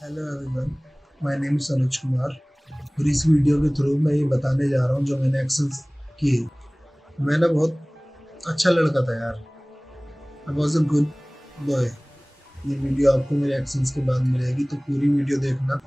Hello everyone, my name is Anuj Kumar और इस video के थ्रू मैं ये बताने जा रहा हूँ जो मैंने एक्शंस किए। मैं ना बहुत अच्छा लड़का था यार। I was a good boy. ये वीडियो आपको मेरे एक्शंस के बाद मिलेगी, तो पूरी वीडियो देखना,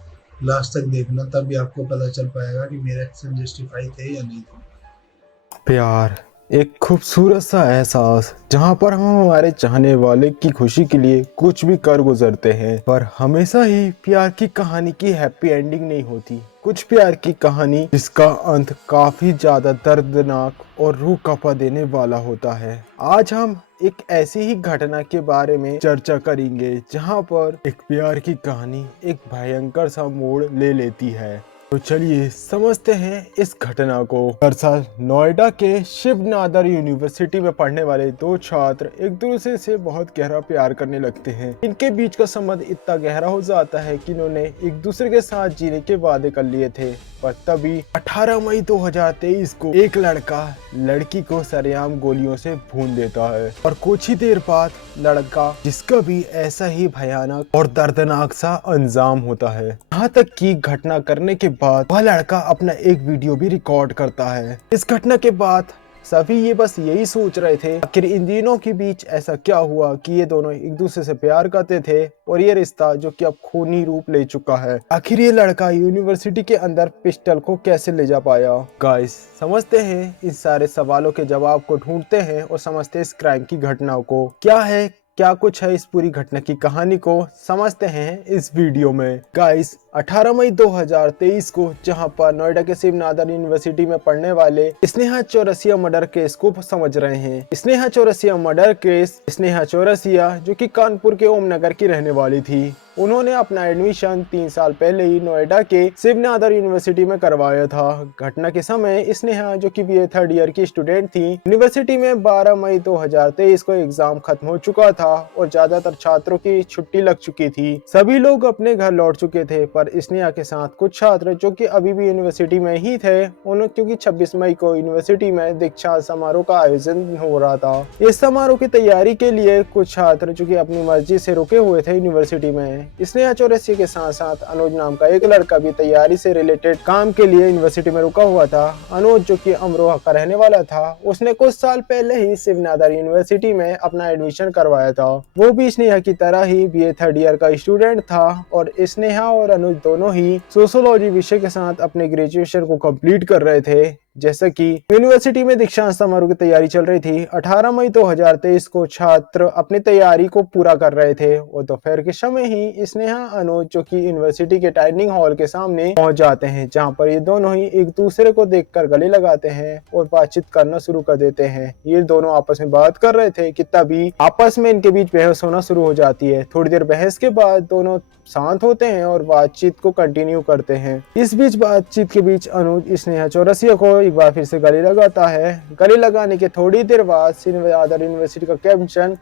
लास्ट तक देखना, तभी आपको पता चल पाएगा कि मेरे एक्शन जस्टिफाई थे या नहीं थे। प्यार एक खूबसूरत सा एहसास जहाँ पर हम हमारे चाहने वाले की खुशी के लिए कुछ भी कर गुजरते हैं, पर हमेशा ही प्यार की कहानी की हैप्पी एंडिंग नहीं होती। कुछ प्यार की कहानी जिसका अंत काफी ज्यादा दर्दनाक और रूह कांपा देने वाला होता है। आज हम एक ऐसी ही घटना के बारे में चर्चा करेंगे जहाँ पर एक प्यार की कहानी एक भयंकर सा मोड़ ले लेती है। तो चलिए समझते हैं इस घटना को। दरअसल नोएडा के शिव नादर यूनिवर्सिटी में पढ़ने वाले दो छात्र एक दूसरे से बहुत गहरा प्यार करने लगते हैं। इनके बीच का संबंध इतना गहरा हो जाता है कि इन्होंने एक दूसरे के साथ जीने के वादे कर लिए थे। पर तभी 18 मई 2023 को एक लड़का लड़की को सरेआम गोलियों से भून देता है और कुछ ही देर बाद लड़का जिसका भी ऐसा ही भयानक और दर्दनाक सा अंजाम होता है। यहाँ तक कि घटना करने के बाद वह लड़का अपना एक वीडियो भी रिकॉर्ड करता है। इस घटना के बाद सभी ये बस यही सोच रहे थे आखिर इन दिनों के बीच ऐसा क्या हुआ कि ये दोनों एक दूसरे से प्यार करते थे और ये रिश्ता जो कि अब खूनी रूप ले चुका है, आखिर ये लड़का यूनिवर्सिटी के अंदर पिस्टल को कैसे ले जा पाया। गाइस समझते हैं इस सारे सवालों के जवाब को, ढूंढते हैं और समझते हैं इस क्राइम की घटना को क्या है, क्या कुछ है इस पूरी घटना की कहानी को समझते हैं इस वीडियो में। गाइस 18 मई 2023 को जहां पर नोएडा के शिव नादर यूनिवर्सिटी में पढ़ने वाले स्नेहा चौरसिया मर्डर केस को समझ रहे हैं। स्नेहा चौरसिया मर्डर केस, स्नेहा चौरसिया जो कि कानपुर के ओम नगर की रहने वाली थी, उन्होंने अपना एडमिशन 3 साल पहले ही नोएडा के शिव नादर यूनिवर्सिटी में करवाया था। घटना के समय स्नेहा जो कि बीए थर्ड ईयर की स्टूडेंट थी, यूनिवर्सिटी में 12 मई 2023 को एग्जाम खत्म हो चुका था और ज्यादातर छात्रों की छुट्टी लग चुकी थी। सभी लोग अपने घर लौट चुके थे, पर स्नेहा के साथ कुछ छात्र जो कि अभी भी यूनिवर्सिटी में ही थे, उन्होंने क्योंकि 26 मई को यूनिवर्सिटी में दीक्षांत समारोह का आयोजन हो रहा था। इस समारोह की तैयारी के लिए कुछ छात्र जो कि अपनी मर्जी से रुके हुए थे यूनिवर्सिटी में। स्नेहा चौरसिया के साथ साथ अनुज नाम का एक लड़का भी तैयारी से रिलेटेड काम के लिए यूनिवर्सिटी में रुका हुआ था। अनुज जो कि अमरोहा का रहने वाला था, उसने कुछ साल पहले ही शिव नादर यूनिवर्सिटी में अपना एडमिशन करवाया था। वो भी स्नेहा की तरह ही बीए थर्ड ईयर का स्टूडेंट था और स्नेहा और अनुज दोनों ही सोशियोलॉजी विषय के साथ अपने ग्रेजुएशन को कंप्लीट कर रहे थे। जैसे कि यूनिवर्सिटी में दीक्षांत समारोह की तैयारी चल रही थी, 18 मई 2023 को छात्र अपनी तैयारी को पूरा कर रहे थे और दोपहर के समय ही स्नेहा अनुज जो कि यूनिवर्सिटी के डाइनिंग हॉल के सामने पहुंच जाते हैं, जहां पर ये दोनों ही एक दूसरे को देखकर गले लगाते हैं और बातचीत करना शुरू कर देते हैं। ये दोनों आपस में बात कर रहे थे कि तभी आपस में इनके बीच बहस होना शुरू हो जाती है। थोड़ी देर बहस के बाद दोनों शांत होते हैं और बातचीत को कंटिन्यू करते हैं। इस बीच बातचीत के बीच अनुज स्नेहा चौरसिया को एक बार फिर से गले लगाता है। गले लगाने के थोड़ी देर बाद शिव नादर यूनिवर्सिटी का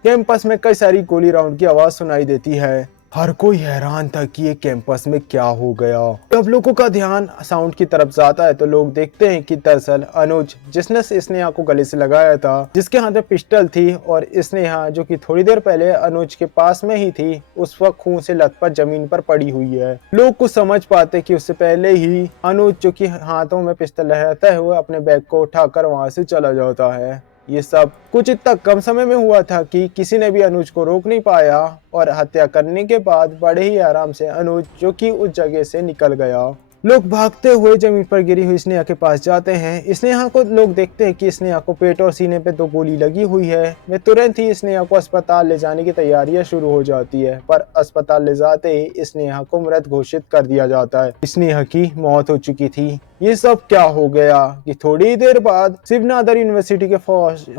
कैंपस में कई सारी गोली राउंड की आवाज सुनाई देती है। हर कोई हैरान था कि ये कैंपस में क्या हो गया। जब लोगों का ध्यान साउंड की तरफ जाता है तो लोग देखते हैं कि दरअसल अनुज जिसने स्नेहा को गले से लगाया था, जिसके हाथ में पिस्टल थी, और स्नेहा जो कि थोड़ी देर पहले अनुज के पास में ही थी, उस वक्त खून से लथपथ जमीन पर पड़ी हुई है। लोग कुछ समझ पाते कि उससे पहले ही अनुज जो कि हाथों में पिस्टल लहराते हुए अपने बैग को उठाकर वहां से चला जाता है। ये सब कुछ इतना कम समय में हुआ था कि किसी ने भी अनुज को रोक नहीं पाया और हत्या करने के बाद बड़े ही आराम से अनुज जो कि उस जगह से निकल गया। लोग भागते हुए जमीन पर गिरी हुई स्नेहा के पास जाते हैं। स्नेहा को लोग देखते हैं कि स्नेहा को पेट और सीने पे 2 गोली लगी हुई है। वे तुरंत ही स्नेहा को अस्पताल ले जाने की तैयारियां शुरू हो जाती है, पर अस्पताल ले जाते ही स्नेहा को मृत घोषित कर दिया जाता है। स्नेहा की मौत हो चुकी थी। ये सब क्या हो गया कि थोड़ी देर बाद शिव नादर यूनिवर्सिटी के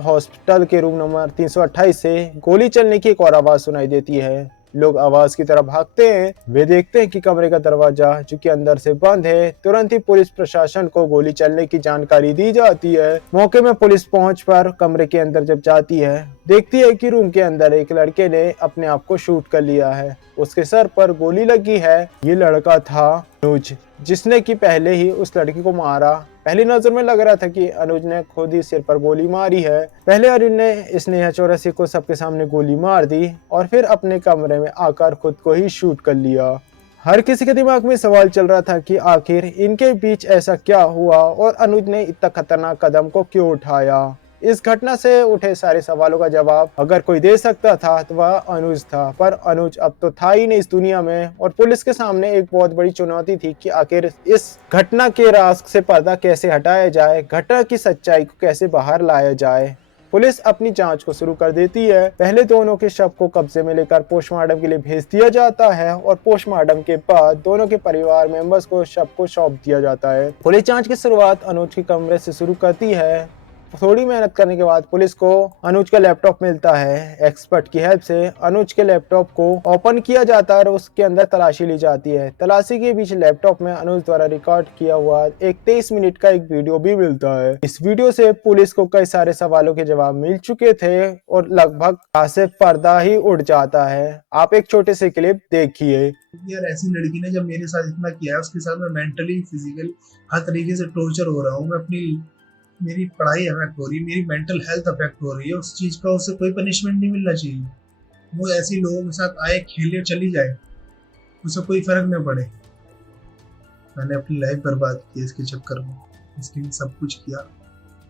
हॉस्पिटल के रूम नंबर 328 से गोली चलने की एक और आवाज सुनाई देती है। लोग आवाज की तरफ भागते हैं। वे देखते हैं कि कमरे का दरवाजा जो कि अंदर से बंद है। तुरंत ही पुलिस प्रशासन को गोली चलने की जानकारी दी जाती है। मौके में पुलिस पहुंच पर कमरे के अंदर जब जाती है, देखती है कि रूम के अंदर एक लड़के ने अपने आप को शूट कर लिया है। उसके सर पर गोली लगी है। ये लड़का था अनुज, जिसने कि पहले ही उस लड़की को मारा। पहली नजर में लग रहा था कि अनुज ने खुद ही सिर पर गोली मारी है। पहले अनुज ने स्नेहा चौरसिया को सबके सामने गोली मार दी और फिर अपने कमरे में आकर खुद को ही शूट कर लिया। हर किसी के दिमाग में सवाल चल रहा था कि आखिर इनके बीच ऐसा क्या हुआ और अनुज ने इतना खतरनाक कदम को क्यों उठाया। इस घटना से उठे सारे सवालों का जवाब अगर कोई दे सकता था तो वह अनुज था, पर अनुज अब तो था ही नहीं इस दुनिया में और पुलिस के सामने एक बहुत बड़ी चुनौती थी कि आखिर इस घटना के राज से पर्दा कैसे हटाया जाए, घटना की सच्चाई को कैसे बाहर लाया जाए। पुलिस अपनी जांच को शुरू कर देती है। पहले दोनों के शव को कब्जे में लेकर पोस्टमार्टम के लिए भेज दिया जाता है और पोस्टमार्टम के बाद दोनों के परिवार मेंबर्स को शव को सौंप दिया जाता है। पुलिस जांच की शुरुआत अनुज के कमरे से शुरू करती है। थोड़ी मेहनत करने के बाद पुलिस को अनुज का लैपटॉप मिलता है। एक्सपर्ट की हेल्प से अनुज के लैपटॉप को ओपन किया जाता है और उसके अंदर तलाशी ली जाती है। तलाशी के बीच लैपटॉप में अनुज द्वारा रिकॉर्ड किया हुआ एक 23 मिनट का एक वीडियो भी मिलता है। इस वीडियो से पुलिस को कई सारे सवालों के जवाब मिल चुके थे और लगभग से पर्दा ही उड़ जाता है। आप एक छोटे से क्लिप देखिए। यार ऐसी लड़की ने जब मेरे साथ इतना किया है, उसके साथ मैं मेंटली फिजिकल हर तरीके से टॉर्चर हो रहा हूँ। मैं अपनी मेरी पढ़ाई अफेक्ट हो रही है, मेरी मेंटल हेल्थ अफेक्ट हो रही है। उस चीज का उससे कोई पनिशमेंट नहीं मिलना चाहिए। वो ऐसे लोगों के साथ आए, खेले, चली जाए, उसे कोई फर्क न पड़े। मैंने अपनी लाइफ बर्बाद की इसके चक्कर में, इसके लिए सब कुछ किया।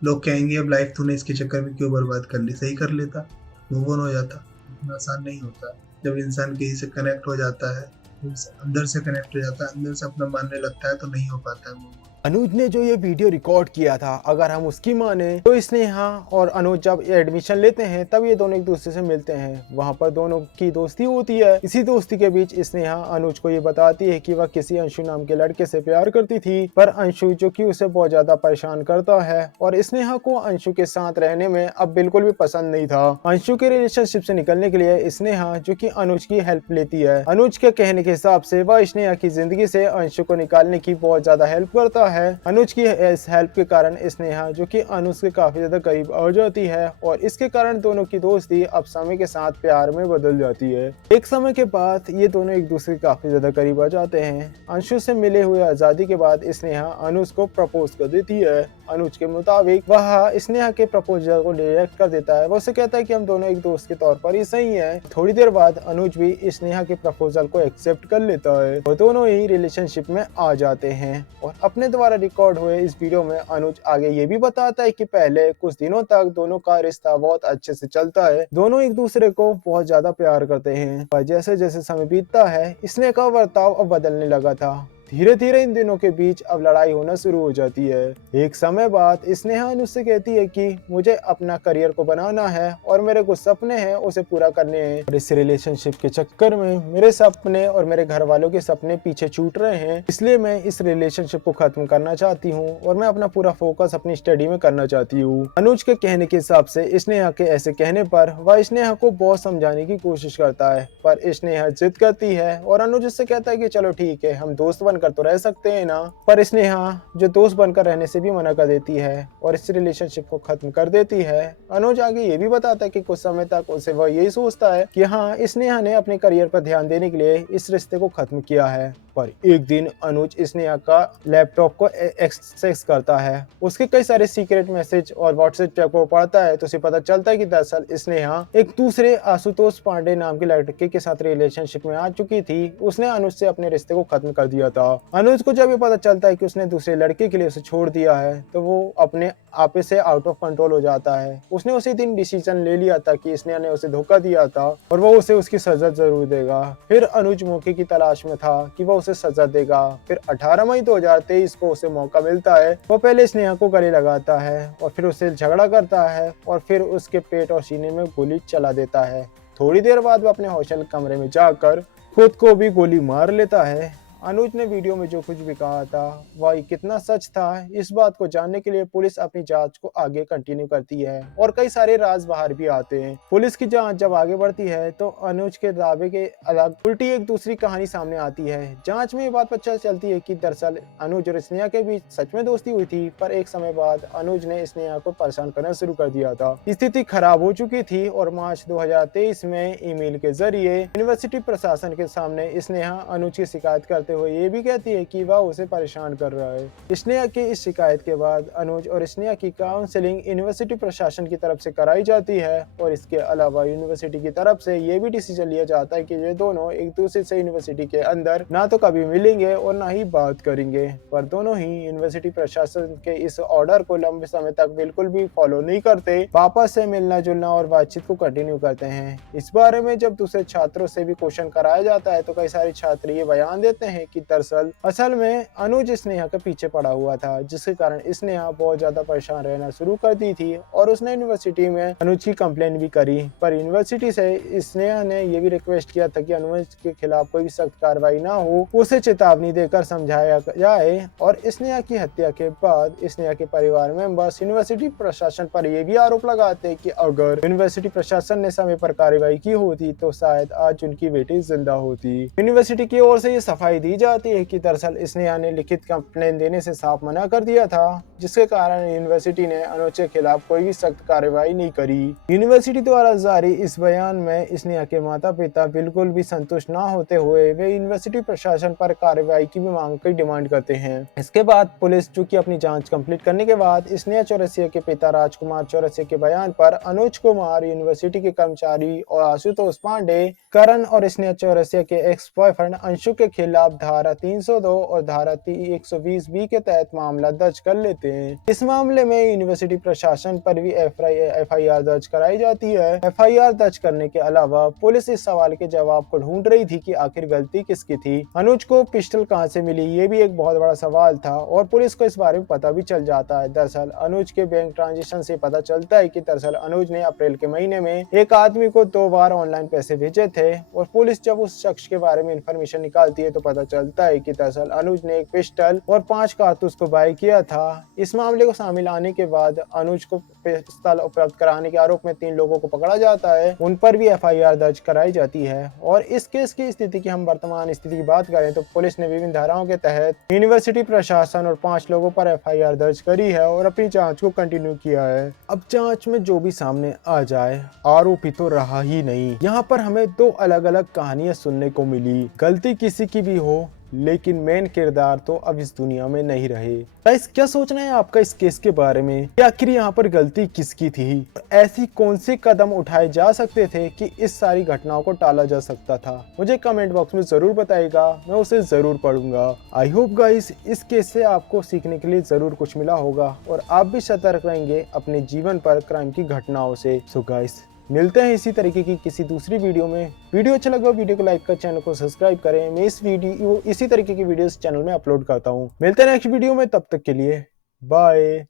लोग कहेंगे अब लाइफ तूने इसके चक्कर में क्यों बर्बाद कर ली, सही कर लेता, मूव ऑन हो जाता। इतना आसान नहीं होता। जब इंसान कहीं से कनेक्ट हो जाता है, अंदर से कनेक्ट हो जाता है, अंदर से अपना मानने लगता है, तो नहीं हो पाता है मूव। अनुज ने जो ये वीडियो रिकॉर्ड किया था, अगर हम उसकी माने तो स्नेहा और अनुज जब एडमिशन लेते हैं तब ये दोनों एक दूसरे से मिलते हैं। वहाँ पर दोनों की दोस्ती होती है। इसी दोस्ती के बीच स्नेहा अनुज को ये बताती है कि वह किसी अंशु नाम के लड़के से प्यार करती थी, पर अंशु जो कि उसे बहुत ज्यादा परेशान करता है और स्नेहा को अंशु के साथ रहने में अब बिल्कुल भी पसंद नहीं था। अंशु के रिलेशनशिप से निकलने के लिए स्नेहा जो कि अनुज की हेल्प लेती है। अनुज के कहने के हिसाब से वह स्नेहा की जिंदगी से अंशु को निकालने की बहुत ज्यादा हेल्प करता है। अनुज की इस हेल्प के कारण स्नेहा जो कि अनुज के काफी ज्यादा करीब आ जाती है और इसके कारण दोनों की दोस्ती अब समय के साथ प्यार में बदल जाती है। एक समय के बाद ये दोनों एक दूसरे के काफी ज्यादा करीब आ जाते हैं। अंशु से मिले हुए आजादी के बाद स्नेहा अनुज को प्रपोज कर देती है। अनुज के मुताबिक वह स्नेहा के प्रपोजल को रिजेक्ट कर देता है। वो उसे कहता है कि हम दोनों एक दोस्त के तौर पर ही सही हैं। थोड़ी देर बाद अनुज भी स्नेहा के प्रपोजल को एक्सेप्ट कर लेता है और दोनों ही रिलेशनशिप में आ जाते हैं। और अपने द्वारा रिकॉर्ड हुए इस वीडियो में अनुज आगे ये भी बताता है कि पहले कुछ दिनों तक दोनों का रिश्ता बहुत अच्छे से चलता है। दोनों एक दूसरे को बहुत ज्यादा प्यार करते हैं, पर जैसे जैसे समय बीतता है स्नेहा का बर्ताव अब बदलने लगा था। धीरे धीरे इन दिनों के बीच अब लड़ाई होना शुरू हो जाती है। एक समय बाद स्नेहा अनुज से कहती है कि मुझे अपना करियर को बनाना है और मेरे कुछ सपने हैं उसे पूरा करने हैं और इस रिलेशनशिप के चक्कर में मेरे सपने और मेरे घर वालों के सपने पीछे छूट रहे हैं, इसलिए मैं इस रिलेशनशिप को खत्म करना चाहती हूँ और मैं अपना पूरा फोकस अपनी स्टडी में करना चाहती हूँ। अनुज के कहने के हिसाब से स्नेहा के ऐसे कहने पर वह स्नेहा को बहुत समझाने की कोशिश करता है, पर स्नेहा जिद करती है और अनुज उससे कहता है कि चलो ठीक है, हम दोस्त बनकर तो रह सकते हैं ना। पर स्नेहा जो दोस्त बनकर रहने से भी मना कर देती है और इस रिलेशनशिप को खत्म कर देती है। अनुज आगे ये भी बताता है कि कुछ समय तक उसे वह यही सोचता है कि हाँ, स्नेहा ने अपने करियर पर ध्यान देने के लिए इस रिश्ते को खत्म किया है। पर एक दिन अनुज स्नेहा का लैपटॉप को एक्सेस करता है। उसके कई सारे सीक्रेट मैसेज और व्हाट्सएप चैट को पढ़ता है तो उसे पता चलता है कि दरअसल स्नेहा एक दूसरे आशुतोष पांडे नाम के लड़के के साथ रिलेशनशिप में आ चुकी थी। उसने अनुज से अपने रिश्ते को खत्म कर दिया था। अनुज को जब ये पता चलता है कि उसने दूसरे लड़के के लिए उसे छोड़ दिया है तो वो अपने आपे से आउट ऑफ कंट्रोल हो जाता है। उसने उसी दिन डिसीजन ले लिया था कि स्नेहा ने उसे धोखा दिया था और वो उसे उसकी सजा जरूर देगा। फिर अनुज मौके की तलाश में था कि वो उसे सजा देगा। फिर 18 मई 2023 को उसे मौका मिलता है। वो पहले स्नेहा को गले लगाता है और फिर उससे झगड़ा करता है और फिर उसके पेट और सीने में गोली चला देता है। थोड़ी देर बाद वो अपने हॉस्टल कमरे में जाकर खुद को भी गोली मार लेता है। अनुज ने वीडियो में जो कुछ भी कहा था वह कितना सच था, इस बात को जानने के लिए पुलिस अपनी जांच को आगे कंटिन्यू करती है और कई सारे राज बाहर भी आते हैं। पुलिस की जांच जब आगे बढ़ती है तो अनुज के दावे के अलग उल्टी एक दूसरी कहानी सामने आती है। जांच में ये बात पता चलती है कि दरअसल अनुज और स्नेहा के बीच सच में दोस्ती हुई थी, पर एक समय बाद अनुज ने स्नेहा को परेशान करना शुरू कर दिया था। स्थिति खराब हो चुकी थी और मार्च 2023 में ईमेल के जरिए यूनिवर्सिटी प्रशासन के सामने स्नेहा अनुज की शिकायत करते करते हुए ये भी कहती है कि वह उसे परेशान कर रहा है। स्नेहा की इस शिकायत के बाद अनुज और स्नेहा की काउंसलिंग यूनिवर्सिटी प्रशासन की तरफ से कराई जाती है और इसके अलावा यूनिवर्सिटी की तरफ से ये भी डिसीजन लिया जाता है कि ये दोनों एक दूसरे से यूनिवर्सिटी के अंदर ना तो कभी मिलेंगे और ना ही बात करेंगे, पर दोनों ही यूनिवर्सिटी प्रशासन के इस ऑर्डर को लंबे समय तक बिल्कुल भी फॉलो नहीं करते, वापस से मिलना जुलना और बातचीत को कंटिन्यू करते हैं। इस बारे में जब दूसरे छात्रों से भी क्वेश्चन कराया जाता है तो कई सारे छात्र ये बयान देते हैं कि दरअसल असल में अनुज स्नेहा के पीछे पड़ा हुआ था, जिसके कारण स्नेहा बहुत ज्यादा परेशान रहना शुरू कर दी थी और उसने यूनिवर्सिटी में अनुज की कंप्लेन भी करी, पर यूनिवर्सिटी से स्नेहा ने यह भी रिक्वेस्ट किया था कि अनुज के खिलाफ कोई भी सख्त कार्रवाई ना हो, उसे चेतावनी देकर समझाया जाए। और स्नेहा की हत्या के बाद स्नेहा के परिवार मेंबर्स यूनिवर्सिटी प्रशासन पर यह भी आरोप लगाते कि अगर यूनिवर्सिटी प्रशासन ने समय पर कार्रवाई की होती तो शायद आज उनकी बेटी जिंदा होती। यूनिवर्सिटी की ओर से ये सफाई दी जाती है कि दरअसल स्नेहा ने लिखित कंप्लेन देने से साफ मना कर दिया था, जिसके कारण यूनिवर्सिटी ने अनुज के खिलाफ कोई भी सख्त कार्रवाई नहीं करी। यूनिवर्सिटी द्वारा जारी इस बयान में स्नेहा के माता पिता बिल्कुल भी संतुष्ट न होते हुए वे यूनिवर्सिटी प्रशासन पर कार्रवाई की भी मांग की डिमांड करते हैं। इसके बाद पुलिस चूंकि अपनी जांच कंप्लीट करने के बाद स्नेहा चौरसिया के पिता राजकुमार चौरसिया के बयान पर अनुज कुमार, यूनिवर्सिटी के कर्मचारी और आशुतोष पांडे, करण और स्नेहा चौरसिया के एक्स बॉयफ्रेंड अंशु के खिलाफ धारा 302 और धारा 120 बी के तहत मामला दर्ज कर लेते हैं। इस मामले में यूनिवर्सिटी प्रशासन पर भी FIR दर्ज कराई जाती है। FIR दर्ज करने के अलावा पुलिस इस सवाल के जवाब को ढूंढ रही थी कि आखिर गलती किसकी थी। अनुज को पिस्टल कहां से मिली, ये भी एक बहुत बड़ा सवाल था और पुलिस को इस बारे में पता भी चल जाता है। दरअसल अनुज के बैंक ट्रांजेक्शन से पता चलता है कि दरअसल अनुज ने अप्रैल के महीने में एक आदमी को 2 बार ऑनलाइन पैसे भेजे थे और पुलिस जब उस शख्स के बारे में इंफॉर्मेशन निकालती है तो पता चलता है कि दरअसल अनुज ने एक पिस्टल और 5 कारतूस को बाय किया था। इस मामले को शामिल आने के बाद अनुज को पिस्तल उपलब्ध कराने के आरोप में 3 लोगों को पकड़ा जाता है, उन पर भी FIR दर्ज कराई जाती है। और इस केस की स्थिति की हम वर्तमान स्थिति की बात करें तो पुलिस ने विभिन्न धाराओं के तहत यूनिवर्सिटी प्रशासन और 5 लोगों पर FIR दर्ज करी है और अपनी जांच को कंटिन्यू किया है। अब जांच में जो भी सामने आ जाए, आरोपी तो रहा ही नहीं। यहाँ पर हमें 2 अलग अलग कहानियां सुनने को मिली। गलती किसी की भी हो लेकिन मेन किरदार तो अब इस दुनिया में नहीं रहे। गाइस, क्या सोचना है आपका इस केस के बारे में कि आखिर यहाँ पर गलती किसकी थी? ऐसी कौन से कदम उठाए जा सकते थे कि इस सारी घटनाओं को टाला जा सकता था? मुझे कमेंट बॉक्स में जरूर बताइएगा, मैं उसे जरूर पढ़ूंगा। आई होप गाइस इस केस से आपको सीखने के लिए जरूर कुछ मिला होगा और आप भी सतर्क रहेंगे अपने जीवन पर क्राइम की घटनाओं से। सो गाइस, मिलते हैं इसी तरीके की किसी दूसरी वीडियो में। वीडियो अच्छा लगा वीडियो को लाइक कर, चैनल को सब्सक्राइब करें। मैं इसी तरीके की वीडियोस चैनल में अपलोड करता हूँ। मिलते हैं नेक्स्ट वीडियो में, तब तक के लिए बाय।